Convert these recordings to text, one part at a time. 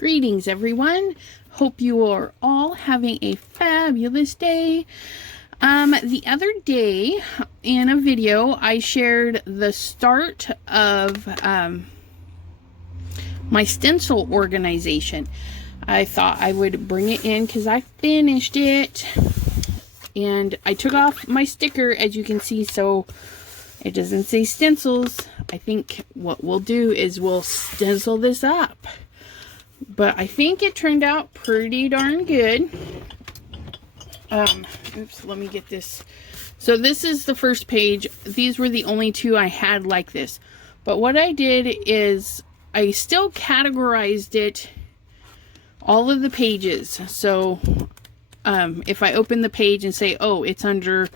Greetings, everyone. Hope you are all having a fabulous day. The other day in a video, I shared the start of my stencil organization. I thought I would bring it in because I finished it. And I took off my sticker, as you can see, so it doesn't say stencils. I think what we'll do is we'll stencil this up. But I think it turned out pretty darn good. Oops, let me get this. So this is the first page. These were the only two I had like this. But what I did is I still categorized it, all of the pages. So if I open the page and say, oh, it's under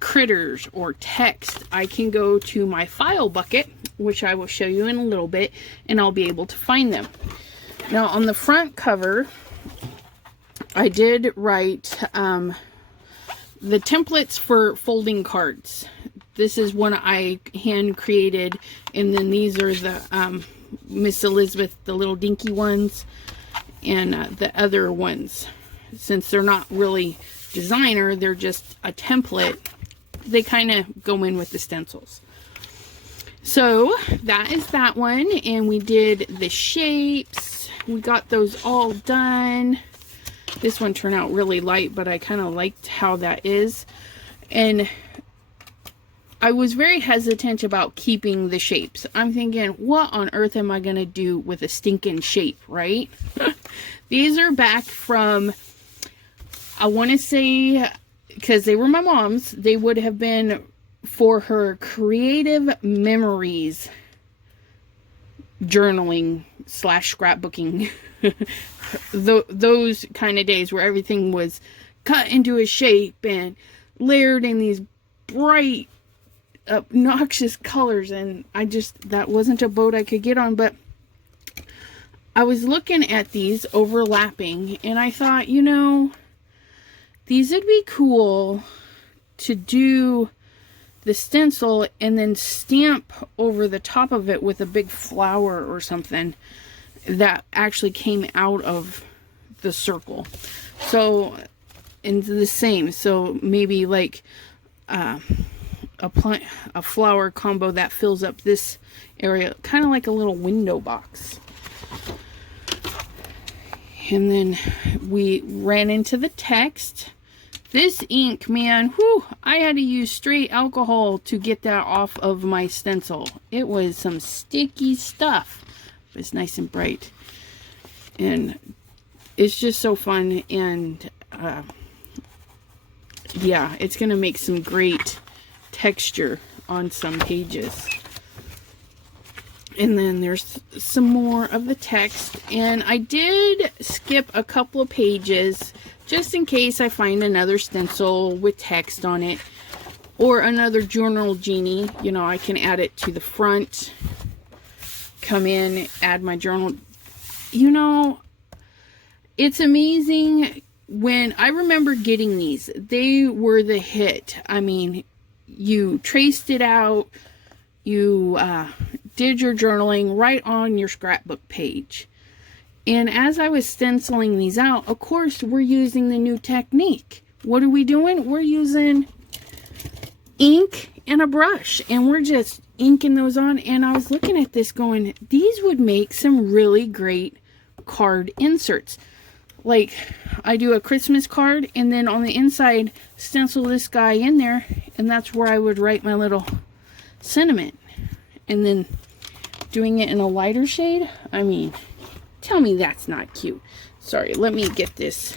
critters or text, I can go to my file bucket, which I will show you in a little bit, and I'll be able to find them. Now on the front cover, I did write the templates for folding cards. This is one I hand created, and then these are the Miss Elizabeth, the little dinky ones, and the other ones. Since they're not really designer, they're just a template, they kind of go in with the stencils. So that is that one, and we did the shapes. We got those all done. This one turned out really light, but I kind of liked how that is. And I was very hesitant about keeping the shapes. I'm thinking, what on earth am I going to do with a stinking shape, right? These are back from, I want to say, because they were my mom's, they would have been for her creative memories journaling / scrapbooking. Those kind of days where everything was cut into a shape and layered in these bright, obnoxious colors, and that wasn't a boat I could get on. But I was looking at these overlapping, and I thought, you know, these would be cool to do the stencil and then stamp over the top of it with a big flower or something that actually came out of the circle. So, and the same, so maybe like a flower combo that fills up this area, kind of like a little window box. And then we ran into the text. This ink, man, whew, I had to use straight alcohol to get that off of my stencil. It was some sticky stuff. It's nice and bright. And it's just so fun. And yeah, it's going to make some great texture on some pages. And then there's some more of the text. And I did skip a couple of pages just in case I find another stencil with text on it, or another journal genie. You know, I can add it to the front, come in, add my journal. You know, it's amazing. When I remember getting these, they were the hit. I mean, you traced it out, you did your journaling right on your scrapbook page. And as I was stenciling these out, of course, we're using the new technique. What are we doing? We're using ink and a brush, and we're just inking those on. And I was looking at this going, these would make some really great card inserts. Like, I do a Christmas card, and then on the inside, stencil this guy in there, and that's where I would write my little sentiment. And then doing it in a lighter shade, I mean, tell me that's not cute. Sorry, let me get this.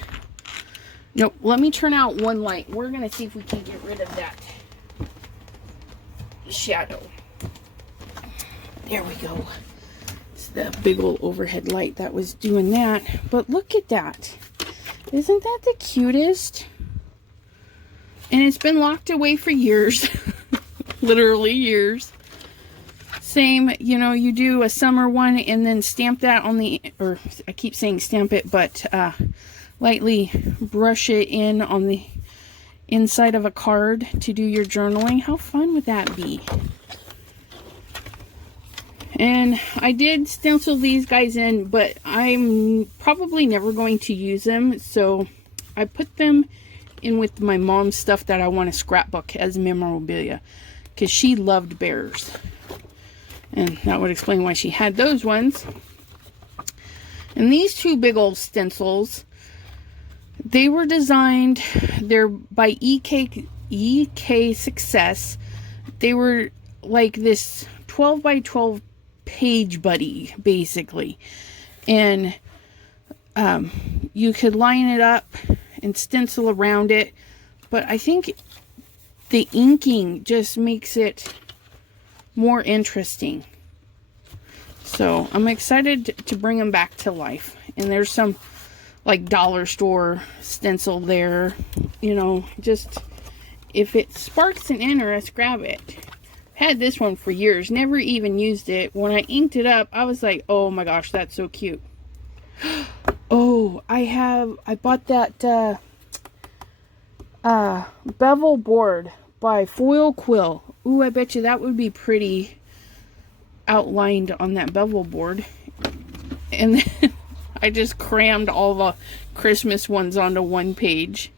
Nope, let me turn out one light. We're going to see if we can get rid of that shadow. There we go. It's the big old overhead light that was doing that. But look at that. Isn't that the cutest? And it's been locked away for years. Literally years. Same, you know, you do a summer one and then stamp that on the, or I keep saying stamp it, but lightly brush it in on the inside of a card to do your journaling. How fun would that be? And I did stencil these guys in, but I'm probably never going to use them. So I put them in with my mom's stuff that I want to scrapbook as memorabilia, because she loved bears. And that would explain why she had those ones. And these two big old stencils, they were designed, they're by EK Success. They were like this 12 by 12 page buddy, basically. And you could line it up and stencil around it. But I think the inking just makes it more interesting. So I'm excited to bring them back to life. And there's some like dollar store stencil there, you know, just if it sparks an interest, grab it. Had this one for years, never even used it. When I inked it up, I was like, oh my gosh, that's so cute. Oh, I bought that bevel board by Foil Quill. Ooh, I bet you that would be pretty outlined on that bevel board. And then I just crammed all the Christmas ones onto one page.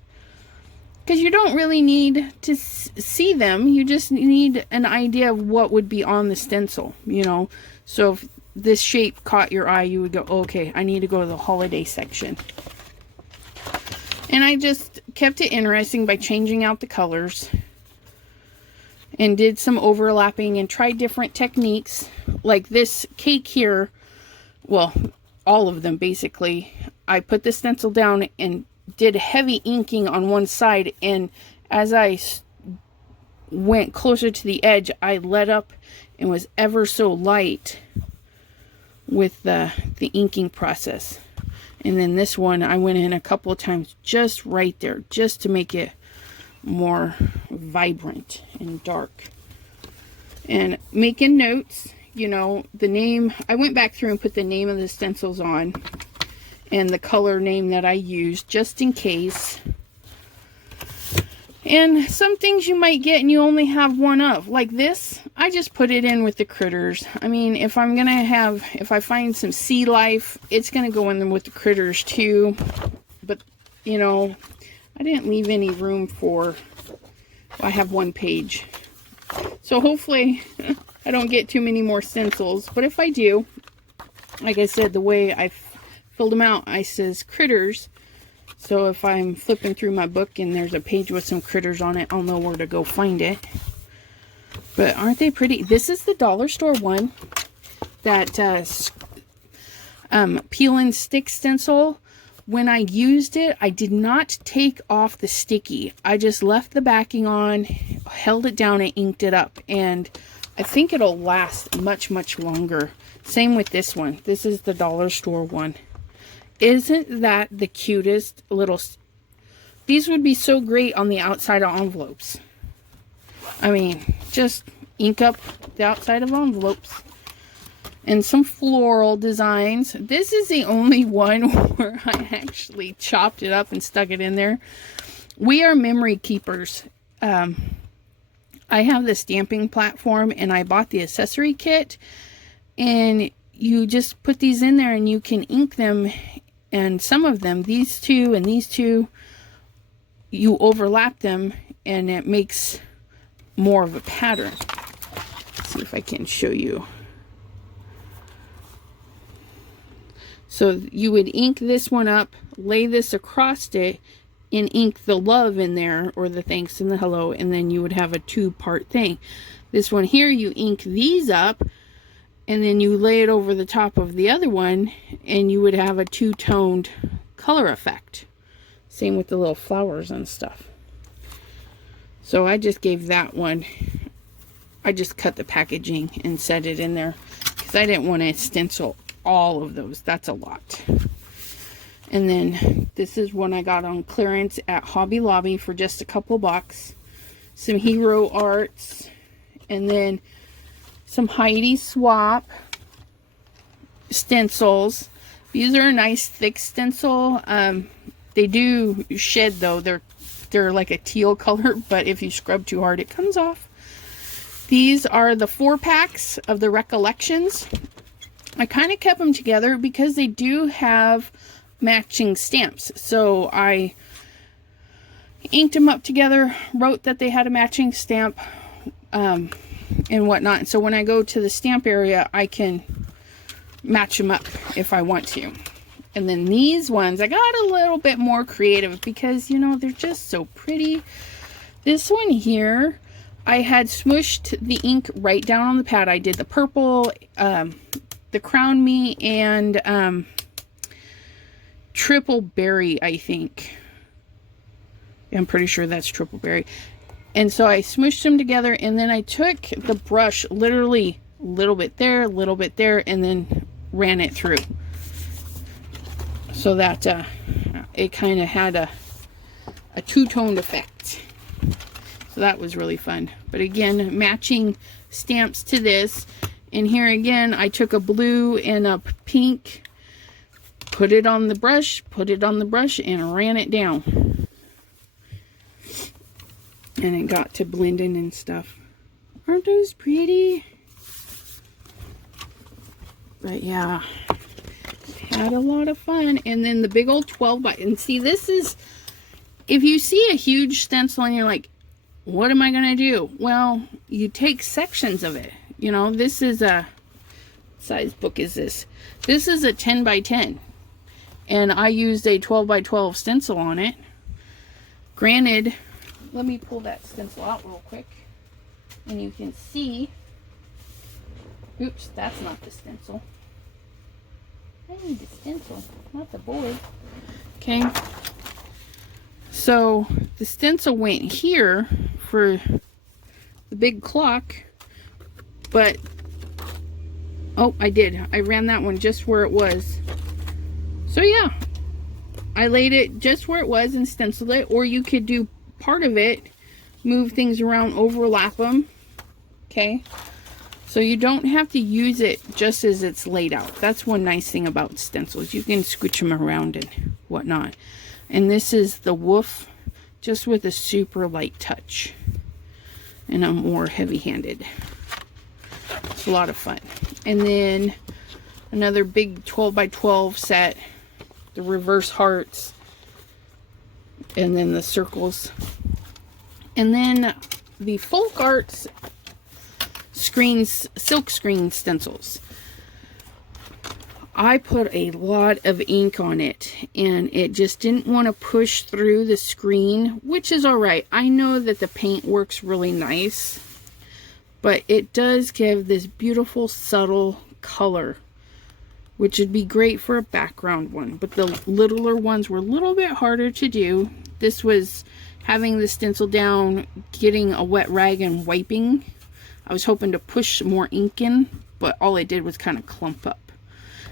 Because you don't really need to see them. You just need an idea of what would be on the stencil, you know. So if this shape caught your eye, you would go, okay, I need to go to the holiday section. And I just kept it interesting by changing out the colors. And did some overlapping and tried different techniques. Like this cake here, well, all of them basically. I put the stencil down and did heavy inking on one side, and as I went closer to the edge, I let up and was ever so light with the inking process. And then this one, I went in a couple of times just right there, just to make it more vibrant and dark. And making notes, you know, the name, I went back through and put the name of the stencils on, and the color name that I used, just in case. And some things you might get and you only have one of. Like this, I just put it in with the critters. I mean, if I find some sea life, it's going to go in with the critters too. But, you know, I didn't leave any room for, I have one page. So hopefully I don't get too many more stencils. But if I do, like I said, the way I filled them out, I says critters. So if I'm flipping through my book and there's a page with some critters on it, I'll know where to go find it. But aren't they pretty? This is the dollar store one. That peel and stick stencil. When I used it, I did not take off the sticky. I just left the backing on, held it down, and inked it up. And I think it'll last much, much longer. Same with this one. This is the dollar store one. Isn't that the cutest little... These would be so great on the outside of envelopes. I mean, just ink up the outside of envelopes. And some floral designs. This is the only one where I actually chopped it up and stuck it in there. We are memory keepers. I have the stamping platform, and I bought the accessory kit. And you just put these in there and you can ink them. And some of them, these two and these two, you overlap them and it makes more of a pattern. Let's see if I can show you. So you would ink this one up, lay this across it, and ink the love in there, or the thanks and the hello, and then you would have a two-part thing. This one here, you ink these up, and then you lay it over the top of the other one, and you would have a two-toned color effect. Same with the little flowers and stuff. So I just gave that one, I just cut the packaging and set it in there, because I didn't want to stencil all of those. That's a lot. And then this is one I got on clearance at Hobby Lobby for just a couple bucks. Some Hero Arts, and then some Heidi Swap stencils. These are a nice thick stencil. They do shed though. They're like a teal color, but if you scrub too hard, it comes off. These are the 4-packs of the Recollections. I kind of kept them together because they do have matching stamps. So I inked them up together, wrote that they had a matching stamp, and whatnot. So when I go to the stamp area, I can match them up if I want to. And then these ones, I got a little bit more creative because, you know, they're just so pretty. This one here, I had smushed the ink right down on the pad. I did the purple, the Crown Me, and Triple Berry, I think. I'm pretty sure that's Triple Berry. And so I smushed them together, and then I took the brush, literally a little bit there, and then ran it through. So that it kind of had a two-toned effect. So that was really fun. But again, matching stamps to this. And here again, I took a blue and a pink, put it on the brush, and ran it down. And it got to blending and stuff. Aren't those pretty? But yeah, had a lot of fun. And then the big old 12 by, and see, this is, if you see a huge stencil and you're like, what am I gonna do? Well, you take sections of it. You know, this is a, what size book is this? This is a 10 by 10, and I used a 12 by 12 stencil on it. Granted, let me pull that stencil out real quick, and you can see, oops, that's not the stencil. I need the stencil, not the board. Okay, so the stencil went here for the big clock, but oh, I ran that one just where it was. So yeah, I laid it just where it was and stenciled it, or you could do part of it, move things around, overlap them. Okay, so you don't have to use it just as it's laid out. That's one nice thing about stencils. You can scooch them around and whatnot. And this is the Woof, just with a super light touch. And I'm more heavy-handed. It's a lot of fun. And then another big 12 by 12 set. The reverse hearts. And then the circles. And then the Folk Arts screens, silk screen stencils. I put a lot of ink on it, and it just didn't want to push through the screen, which is alright. I know that the paint works really nice, but it does give this beautiful subtle color, which would be great for a background one. But the littler ones were a little bit harder to do. This was having the stencil down, getting a wet rag and wiping. I was hoping to push more ink in, but all it did was kind of clump up.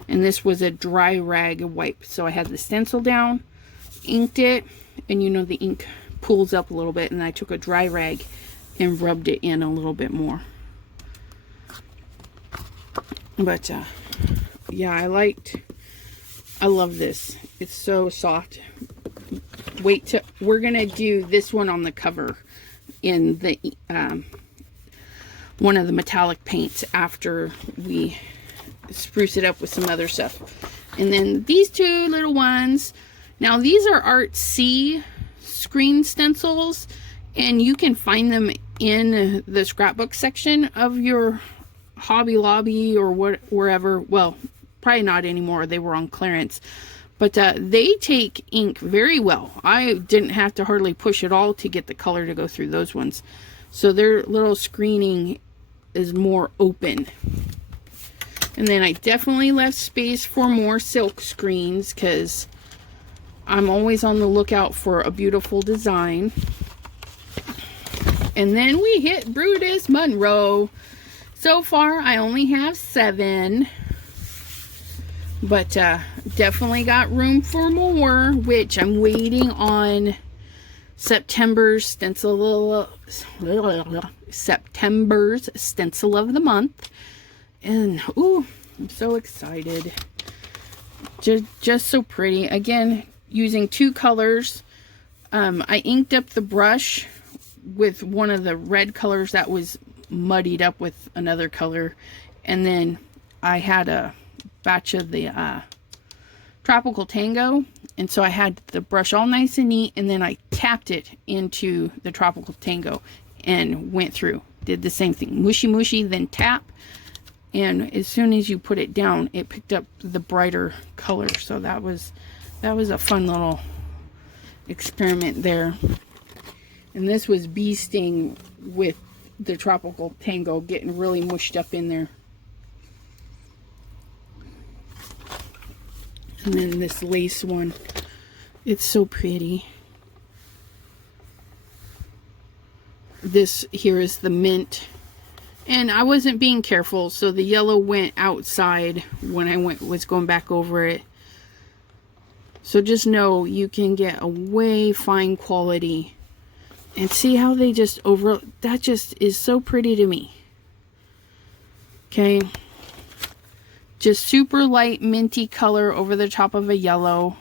And this was a dry rag wipe. So I had the stencil down, inked it, and you know the ink pools up a little bit, and I took a dry rag and rubbed it in a little bit more. But yeah, I love this. It's so soft. We're gonna do this one on the cover in the one of the metallic paints after we spruce it up with some other stuff. And then these two little ones, now these are Art C screen stencils, and you can find them in the scrapbook section of your Hobby Lobby or wherever. Well, probably not anymore, they were on clearance, but they take ink very well. I didn't have to hardly push at all to get the color to go through those ones. So their little screening is more open. And then I definitely left space for more silk screens because I'm always on the lookout for a beautiful design. And then we hit Brutus Monroe. So far I only have 7, but definitely got room for more, which I'm waiting on September's stencil of the month. And ooh, I'm so excited. Just so pretty. Again, using 2 colors. I inked up the brush with one of the red colors that was muddied up with another color. And then I had a batch of the Tropical Tango, and so I had the brush all nice and neat, and then I tapped it into the Tropical Tango and went through, did the same thing, mushy mushy, then tap, and as soon as you put it down, it picked up the brighter color. So that was a fun little experiment there. And this was bee sting with the Tropical Tango, getting really mushed up in there. And then this lace one, it's so pretty. This here is the mint, and I wasn't being careful, so the yellow went outside when I was going back over it. So just know you can get a way fine quality, and see how they just that just is so pretty to me. Okay. Just super light minty color over the top of a yellow,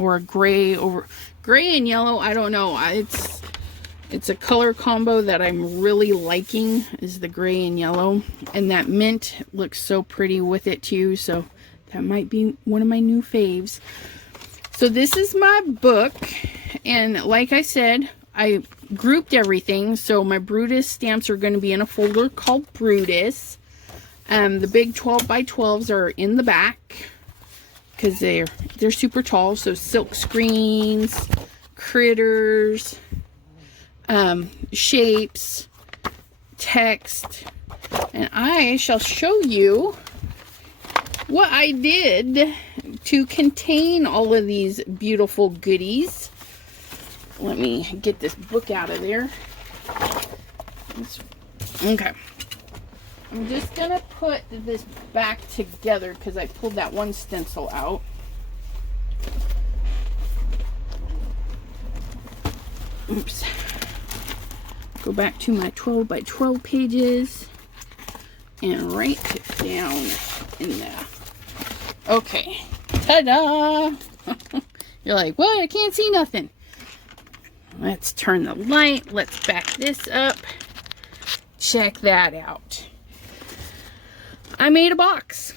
or a gray over gray and yellow. I don't know. It's a color combo that I'm really liking, is the gray and yellow, and that mint looks so pretty with it too. So that might be one of my new faves. So this is my book, and like I said, I grouped everything. So my Brutus stamps are going to be in a folder called Brutus. The big 12 by 12s are in the back because they're super tall. So silk screens, critters, shapes, text, and I shall show you what I did to contain all of these beautiful goodies. Let me get this book out of there. Okay. I'm just going to put this back together because I pulled that one stencil out. Oops. Go back to my 12 by 12 pages and write it down in there. Okay. Ta-da! You're like, what? I can't see nothing. Let's turn the light. Let's back this up. Check that out. I made a box.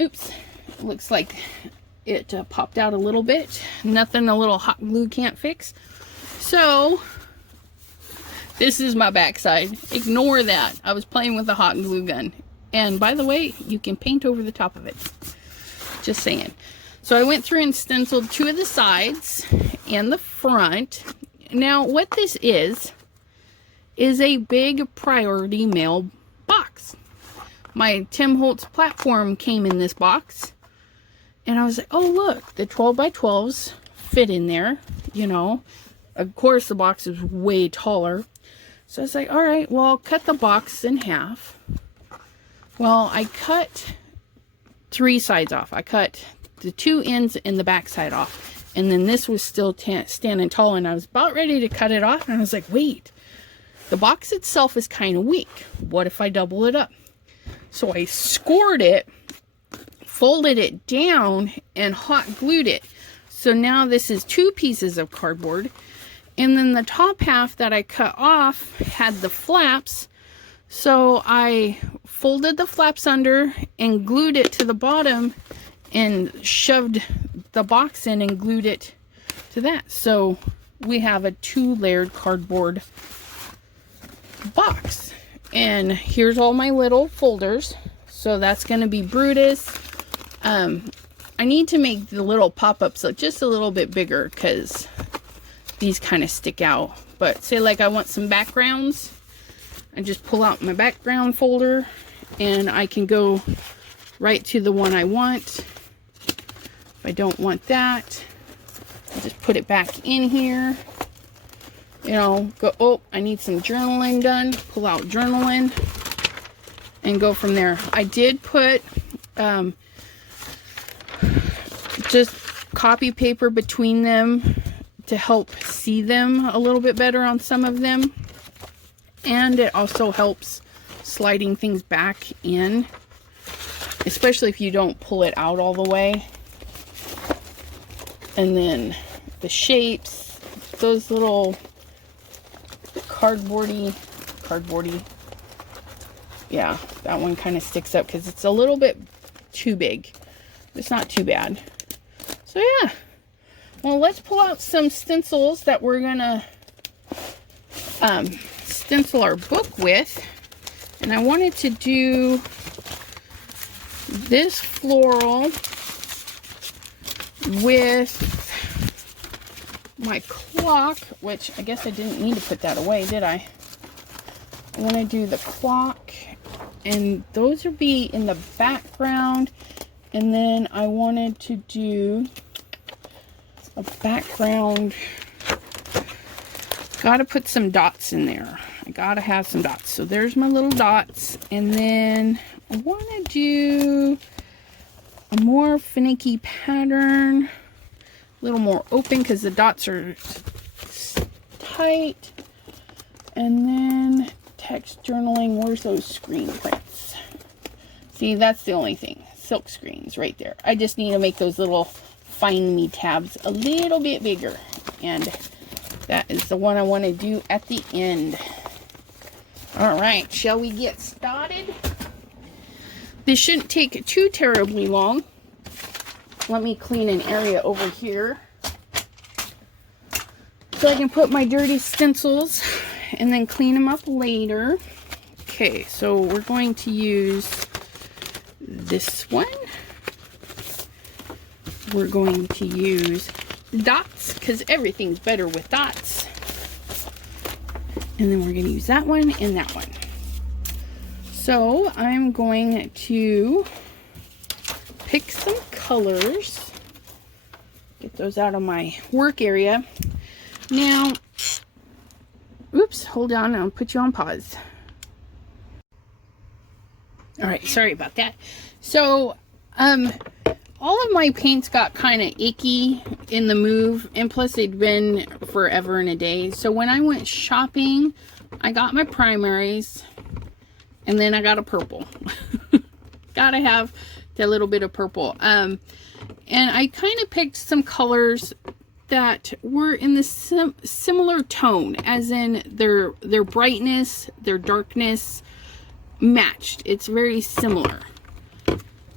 Oops. Looks like it popped out a little bit. Nothing a little hot glue can't fix. So, this is my backside. Ignore that. I was playing with a hot glue gun. And by the way, you can paint over the top of it. Just saying. So I went through and stenciled 2 of the sides and the front. Now, what this is a big priority mail box. My Tim Holtz platform came in this box, and I was like, oh look, the 12 by 12s fit in there, you know. Of course the box is way taller, so I was like, all right, well, I'll cut the box in half. Well, I cut 3 sides off. I cut the 2 ends and the back side off, and then this was still standing tall, and I was about ready to cut it off, and I was like, wait, the box itself is kind of weak. What if I double it up? So I scored it, folded it down, and hot glued it. So now this is 2 pieces of cardboard. And then the top half that I cut off had the flaps. So I folded the flaps under and glued it to the bottom and shoved the box in and glued it to that. So we have a 2-layered cardboard box. And here's all my little folders. So that's going to be Brutus. I need to make the little pop-ups just a little bit bigger because these kind of stick out. But say like I want some backgrounds, I just pull out my background folder and I can go right to the one I want. If I don't want that, I'll just put it back in here. You know, go, oh, I need some journaling done. Pull out journaling and go from there. I did put just copy paper between them to help see them a little bit better on some of them. And it also helps sliding things back in, especially if you don't pull it out all the way. And then the shapes, those little cardboardy, yeah, that one kind of sticks up because it's a little bit too big. It's not too bad. So yeah, well, let's pull out some stencils that we're gonna stencil our book with. And I wanted to do this floral with my clock, which I guess I didn't need to put that away, did I? I want to do the clock, and those would be in the background. And then I wanted to do a background. Gotta put some dots in there. I gotta have some dots. So there's my little dots. And then I want to do a more finicky pattern. A little more open because the dots are tight. And then text journaling. Where's those screen prints? See, that's the only thing. Silk screens right there. I just need to make those little find me tabs a little bit bigger. And that is the one I want to do at the end. All right, shall we get started? This shouldn't take too terribly long. Let me clean an area over here so I can put my dirty stencils and then clean them up later. Okay, so we're going to use this one. We're going to use dots because everything's better with dots. And then we're going to use that one and that one. So I'm going to pick some colors. Get those out of my work area. Now, oops, hold on. I'll put you on pause. All right, sorry about that. So, all of my paints got kind of icky in the move, and plus they'd been forever and a day. So when I went shopping, I got my primaries, and then I got a purple. Gotta have that little bit of purple. And I kind of picked some colors that were in the similar tone, as in their brightness, their darkness matched. It's very similar.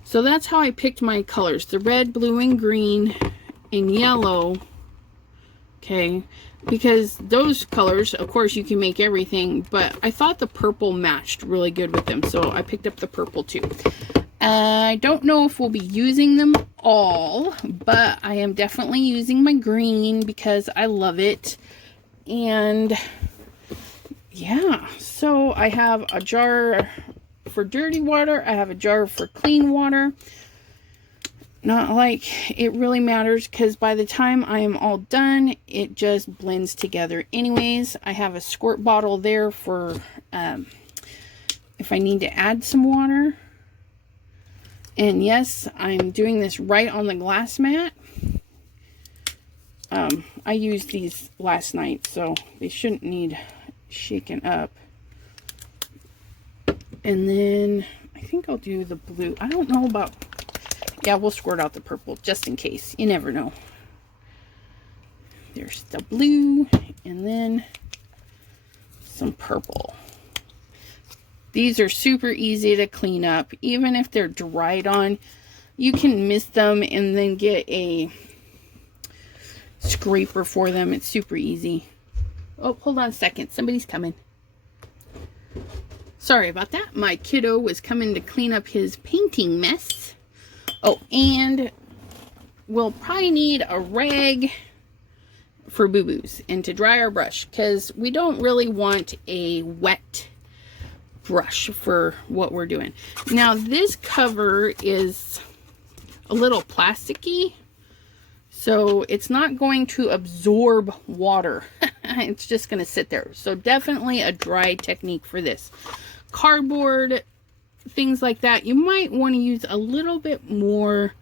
So that's how I picked my colors. The red, blue, and green, and yellow. Okay. Because those colors, of course, you can make everything. But I thought the purple matched really good with them. So I picked up the purple too. I don't know if we'll be using them all. But I am definitely using my green because I love it. And yeah. So I have a jar for dirty water. I have a jar for clean water. Not like it really matters because by the time I am all done, it just blends together anyways. I have a squirt bottle there for if I need to add some water. And yes, I'm doing this right on the glass mat. I used these last night, so they shouldn't need shaken up. And then I think I'll do the blue. I don't know about, yeah, we'll squirt out the purple just in case. You never know. There's the blue and then some purple. These are super easy to clean up. Even if they're dried on, you can mist them and then get a scraper for them. It's super easy. Oh, hold on a second. Somebody's coming. Sorry about that. My kiddo was coming to clean up his painting mess. Oh, and we'll probably need a rag for boo-boos and to dry our brush because we don't really want a wet brush for what we're doing. Now, this cover is a little plasticky, so it's not going to absorb water. It's just going to sit there. So definitely a dry technique for this. Cardboard, things like that, you might want to use a little bit more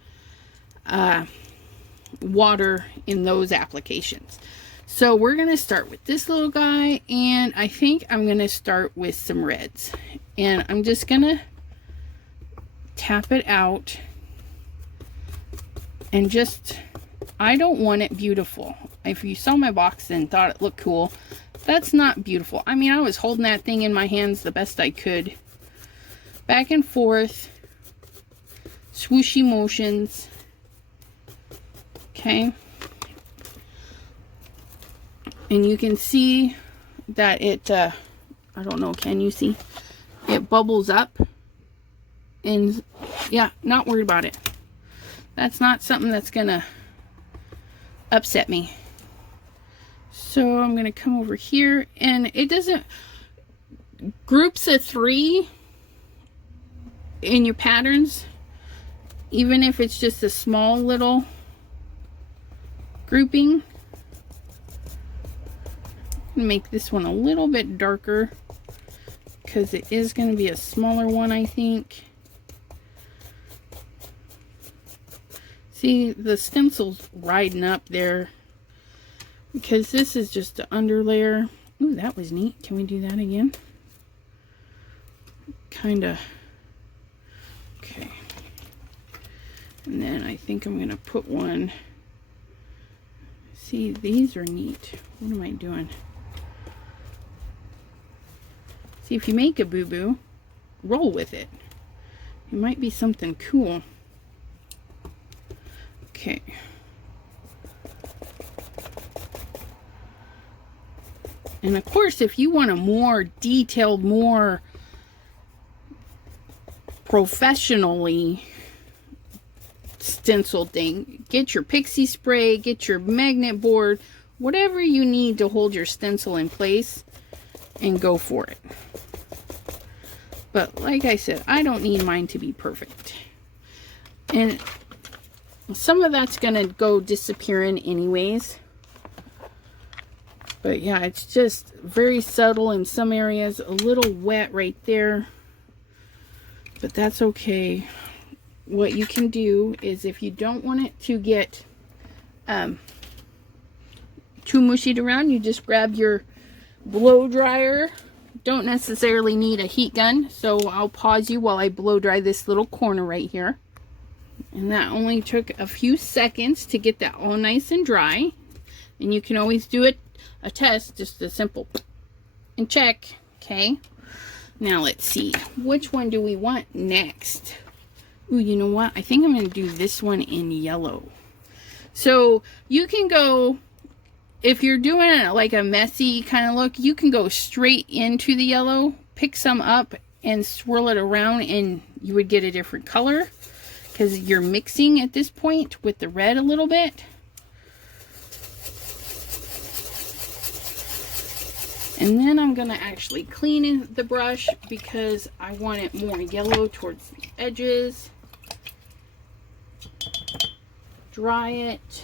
water in those applications. So we're going to start with this little guy, and I think I'm going to start with some reds. And I'm just going to tap it out and just, I don't want it beautiful. If you saw my box and thought it looked cool, that's not beautiful. I mean, I was holding that thing in my hands the best I could. back and forth, swooshy motions. Okay. And you can see that it, I don't know, can you see? It bubbles up. And yeah, not worried about it. That's not something that's gonna upset me. So I'm gonna come over here, and it doesn't, groups of 3 in your patterns, even if it's just a small little grouping. Make this one a little bit darker because it is going to be a smaller one, I think. See, the stencil's riding up there because this is just the under layer. Ooh, that was neat. Can we do that again? Kind of. Okay. And then I think I'm going to put one. See, these are neat. What am I doing? See, if you make a boo-boo, roll with it. It might be something cool. Okay. And of course, if you want a more detailed, more professionally stencil thing, get your pixie spray, get your magnet board, whatever you need to hold your stencil in place, and go for it. But like I said, I don't need mine to be perfect. And some of that's going to go disappearing anyways. But yeah, it's just very subtle in some areas. A little wet right there. But that's okay. What you can do is, if you don't want it to get too mushied around, you just grab your blow dryer. Don't necessarily need a heat gun, so I'll pause you while I blow dry this little corner right here. And that only took a few seconds to get that all nice and dry. And you can always do it, a test, just a simple and check. Okay, now let's see, which one do we want next? Ooh, you know what, I think I'm going to do this one in yellow. So you can go, if you're doing like a messy kind of look, you can go straight into the yellow, pick some up and swirl it around, and you would get a different color because you're mixing at this point with the red a little bit. And then I'm going to actually clean the brush because I want it more yellow towards the edges. Dry it.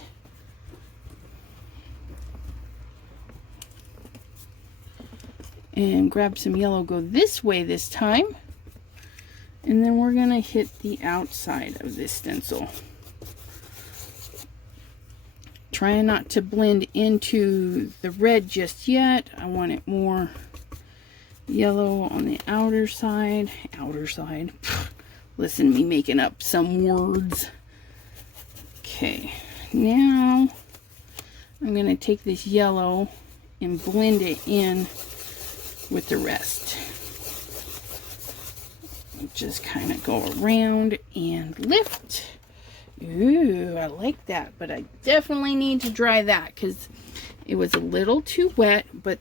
And grab some yellow, go this way this time. And then we're going to hit the outside of this stencil. Trying not to blend into the red just yet. I want it more yellow on the outer side. Outer side. Listen to me making up some words. Okay, now I'm going to take this yellow and blend it in with the rest. Just kind of go around and lift. Ooh, I like that, but I definitely need to dry that because it was a little too wet. But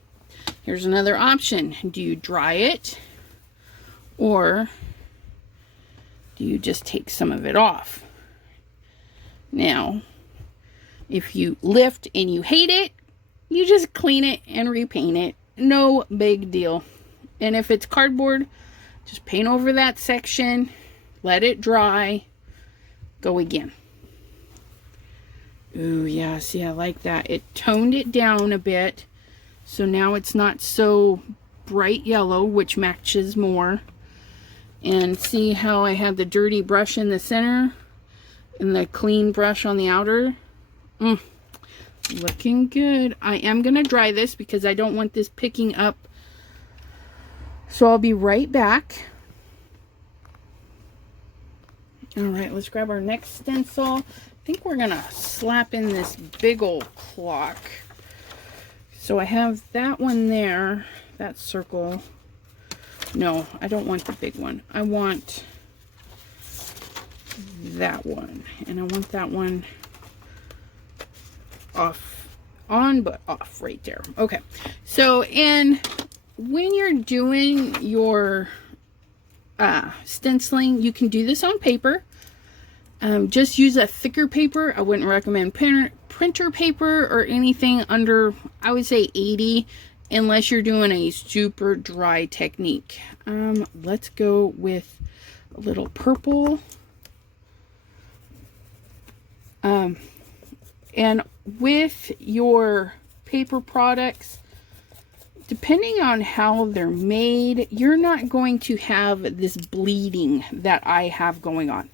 here's another option. Do you dry it, or do you just take some of it off? Now, if you lift and you hate it, you just clean it and repaint it. No big deal. And if it's cardboard, just paint over that section, let it dry, go again. Ooh, yeah, see, I like that. It toned it down a bit, so now it's not so bright yellow, which matches more. And see how I have the dirty brush in the center and the clean brush on the outer? Looking good. I am going to dry this because I don't want this picking up. So I'll be right back. Alright, let's grab our next stencil. I think we're going to slap in this big old clock. So I have that one there, that circle. No, I don't want the big one. I want that one. And I want that one on, but off right there. Okay. So, and when you're doing your stenciling, you can do this on paper. Just use a thicker paper. I wouldn't recommend printer paper or anything under, I would say 80, unless you're doing a super dry technique. Let's go with a little purple. And with your paper products, depending on how they're made, you're not going to have this bleeding that I have going on.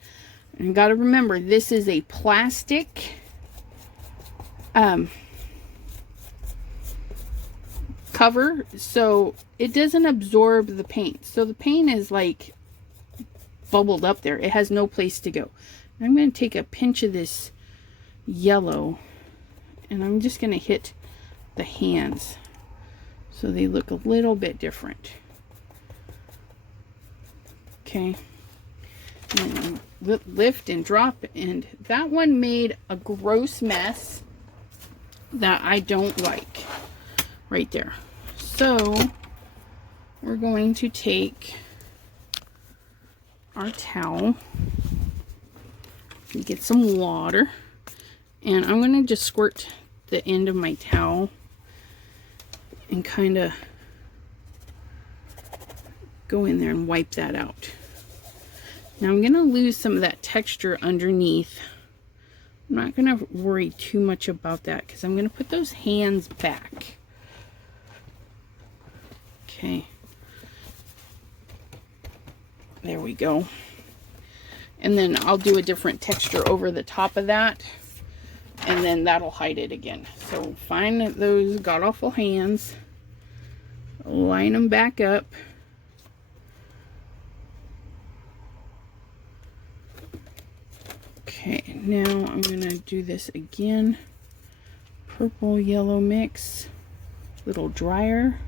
And you got to remember, this is a plastic cover, so it doesn't absorb the paint. So the paint is like bubbled up there. It has no place to go. I'm going to take a pinch of this yellow, and I'm just going to hit the hands so they look a little bit different. Okay. And lift and drop, and that one made a gross mess that I don't like right there. So we're going to take our towel and get some water, and I'm going to just squirt the end of my towel and kind of go in there and wipe that out. Now I'm going to lose some of that texture underneath. I'm not going to worry too much about that because I'm going to put those hands back. Okay. There we go. And then I'll do a different texture over the top of that, and then that'll hide it again. So find those god-awful hands, line them back up. Okay, now I'm going to do this again. Purple yellow mix, little drier.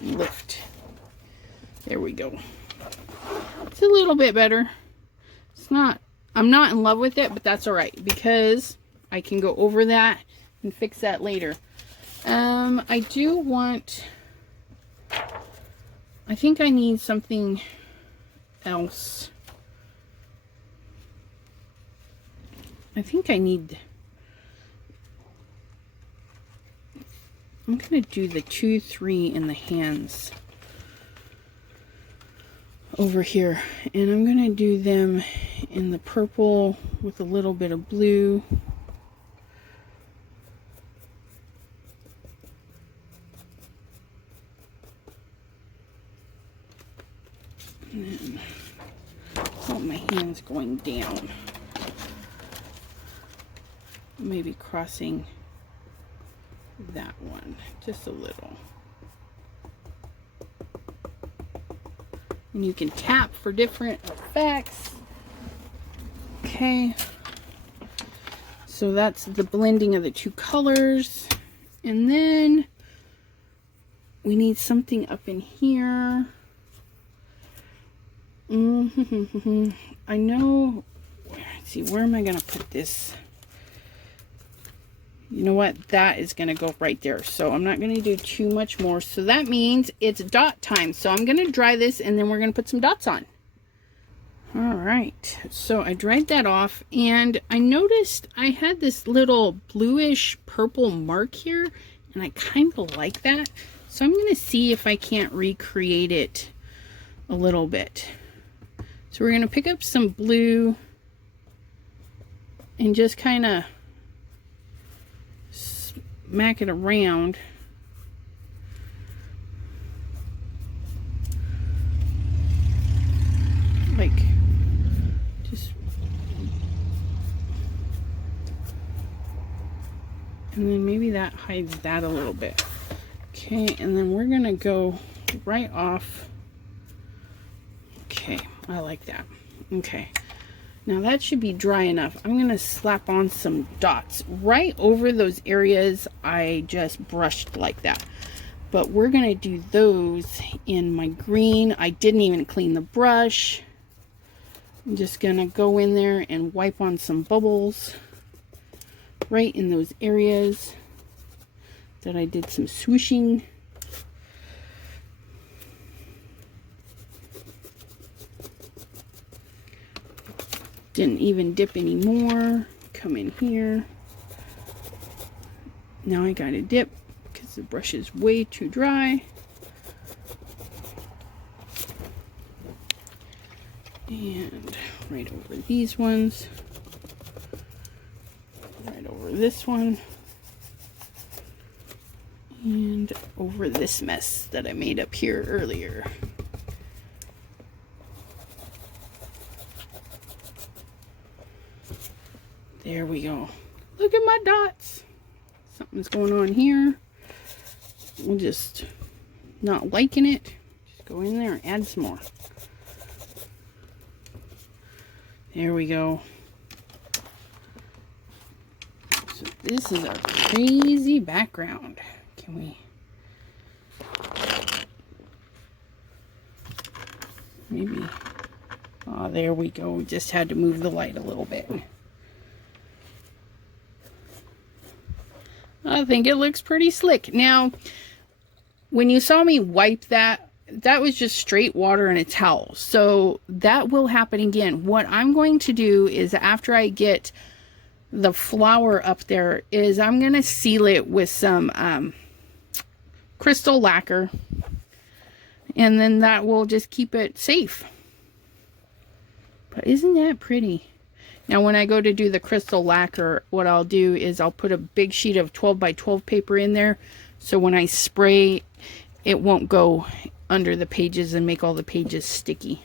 Lift. There we go. It's a little bit better. It's not, I'm not in love with it, but that's all right because I can go over that and fix that later. I do want, I think I need something else. I think I need, I'm going to do the 2, 3 in the hands over here. And I'm going to do them in the purple with a little bit of blue. And oh, my hand's going down. Maybe crossing that one just a little. And you can tap for different effects. Okay. So that's the blending of the two colors. And then we need something up in here. I know, let's see, where am I going to put this? You know what? That is going to go right there. So I'm not going to do too much more. So that means it's dot time. So I'm going to dry this and then we're going to put some dots on. All right. So I dried that off and I noticed I had this little bluish purple mark here and I kind of like that. So I'm going to see if I can't recreate it a little bit. So we're going to pick up some blue and just kind of smack it around. Like, just, and then maybe that hides that a little bit. Okay, and then we're going to go right off. Okay, I like that. Okay, Now that should be dry enough. I'm going to slap on some dots right over those areas I just brushed like that. But we're going to do those in my green. I didn't even clean the brush. I'm just going to go in there and wipe on some bubbles right in those areas that I did some swooshing. Didn't even dip anymore. Come in here. Now I gotta dip because the brush is way too dry. And right over these ones. Right over this one. And over this mess that I made up here earlier. There we go. Look at my dots. Something's going on here. We'll just not liking it. Just go in there and add some more. There we go. So this is our crazy background. Can we? Maybe. Oh, there we go. We just had to move the light a little bit. I think it looks pretty slick. Now, when you saw me wipe that, that was just straight water and a towel. So that will happen again. What I'm going to do is after I get the flower up there is I'm going to seal it with some crystal lacquer. And then that will just keep it safe. But isn't that pretty? Now, when I go to do the crystal lacquer, what I'll do is I'll put a big sheet of 12 by 12 paper in there. So when I spray, it won't go under the pages and make all the pages sticky.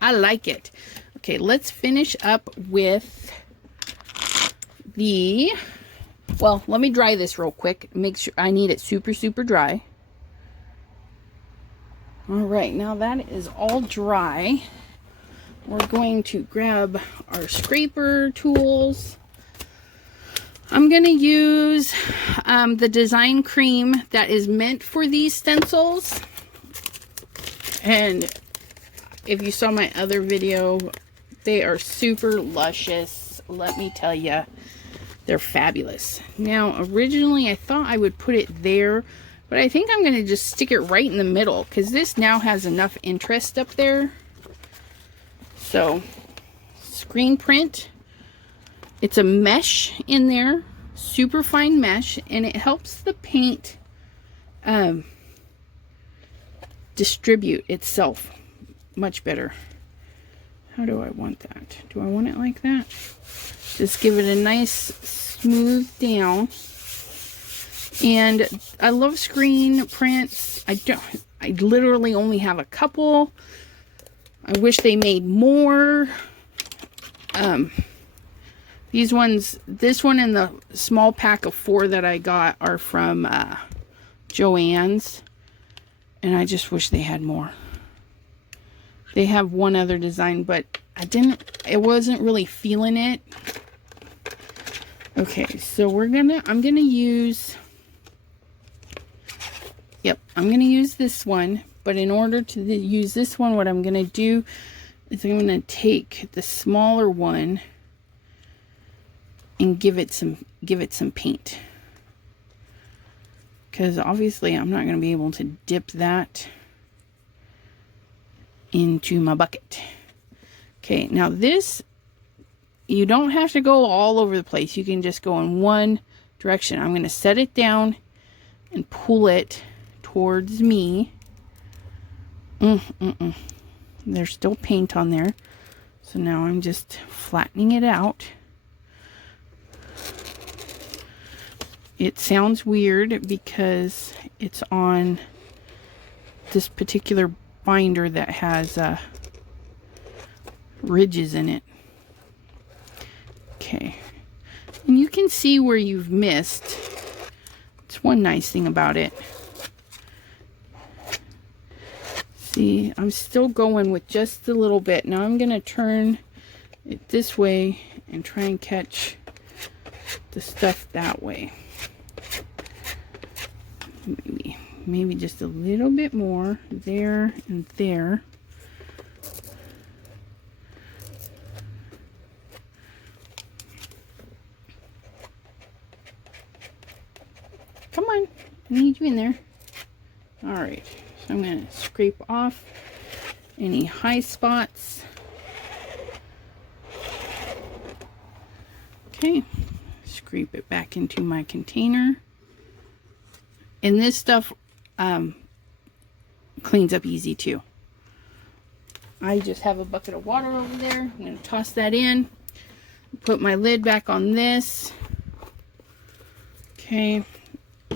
I like it. Okay, let's finish up with the... Well, let me dry this real quick. Make sure I need it super, super dry. All right, now that is all dry. We're going to grab our scraper tools. I'm going to use the design cream that is meant for these stencils. And if you saw my other video, they are super luscious. Let me tell you, they're fabulous. Now, originally I thought I would put it there, but I think I'm going to just stick it right in the middle because this now has enough interest up there. So, screen print. It's a mesh in there, super fine mesh, and it helps the paint distribute itself much better. How do I want that? Do I want it like that? Just give it a nice smooth down. And I love screen prints. I literally only have a couple. I wish they made more. These ones, this one and the small pack of 4 that I got are from Joann's. And I just wish they had more. They have one other design, but I wasn't really feeling it. Okay, so I'm gonna use, I'm gonna use this one. But in order to use this one, what I'm going to do is I'm going to take the smaller one and give it some paint. Because obviously I'm not going to be able to dip that into my bucket. Okay, now this, you don't have to go all over the place. You can just go in one direction. I'm going to set it down and pull it towards me. There's still paint on there. So now I'm just flattening it out. It sounds weird because it's on this particular binder that has ridges in it. Okay. And you can see where you've missed. It's one nice thing about it. See, I'm still going with just a little bit. Now I'm going to turn it this way and try and catch the stuff that way. Maybe just a little bit more there and there. Come on, I need you in there. All right, so I'm going to scrape off any high spots. Okay, scrape it back into my container. And this stuff cleans up easy too. I just have a bucket of water over there. I'm going to toss that in. Put my lid back on this. Okay.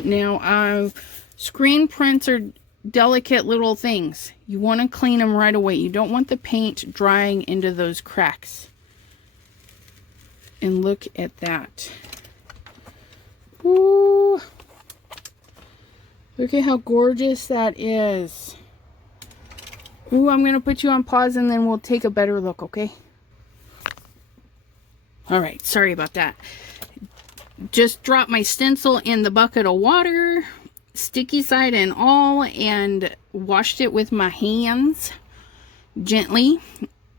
Now, screen prints are delicate little things. You want to clean them right away. You don't want the paint drying into those cracks. And look at that. Ooh. Look at how gorgeous that is. Ooh, I'm going to put you on pause and then we'll take a better look, okay? All right, sorry about that. Just dropped my stencil in the bucket of water, sticky side and all, and washed it with my hands gently.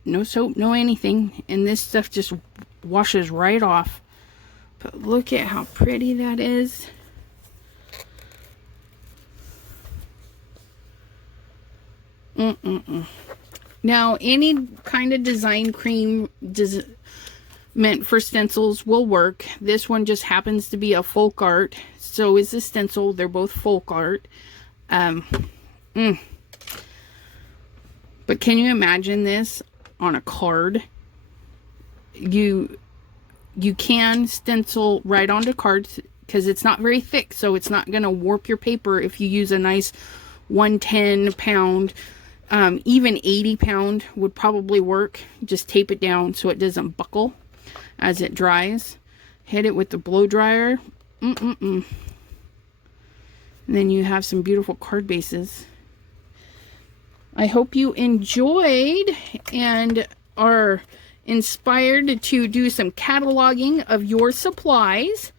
No soap, no anything. And this stuff just washes right off. But look at how pretty that is. Now, any kind of design cream meant for stencils will work. This one just happens to be a folk art. So is the stencil. They're both folk art. But can you imagine this on a card? You can stencil right onto cards because it's not very thick, so it's not going to warp your paper if you use a nice 110 pound. Even 80 pound would probably work. Just tape it down so it doesn't buckle as it dries. Hit it with the blow dryer. And then you have some beautiful card bases. I hope you enjoyed and are inspired to do some cataloging of your supplies.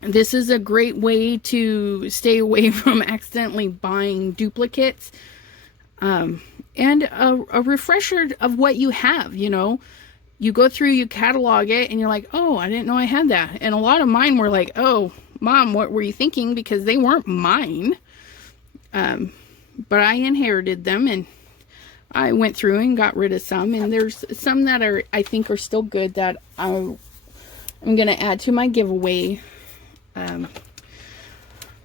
This is a great way to stay away from accidentally buying duplicates. And a refresher of what you have. You know, you go through, you catalog it, and you're like, oh, I didn't know I had that. And a lot of mine were like, oh, Mom, what were you thinking? Because they weren't mine. But I inherited them, and I went through and got rid of some. And there's some that I think are still good that I'm going to add to my giveaway.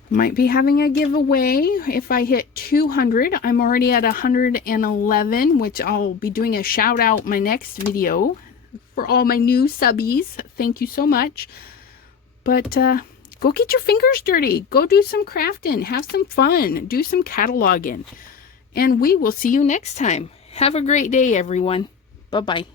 Might be having a giveaway if I hit 200. I'm already at 111, which I'll be doing a shout out my next video for all my new subbies. Thank you so much. But go get your fingers dirty. Go do some crafting. Have some fun. Do some cataloging. And we will see you next time. Have a great day, everyone. Bye-bye.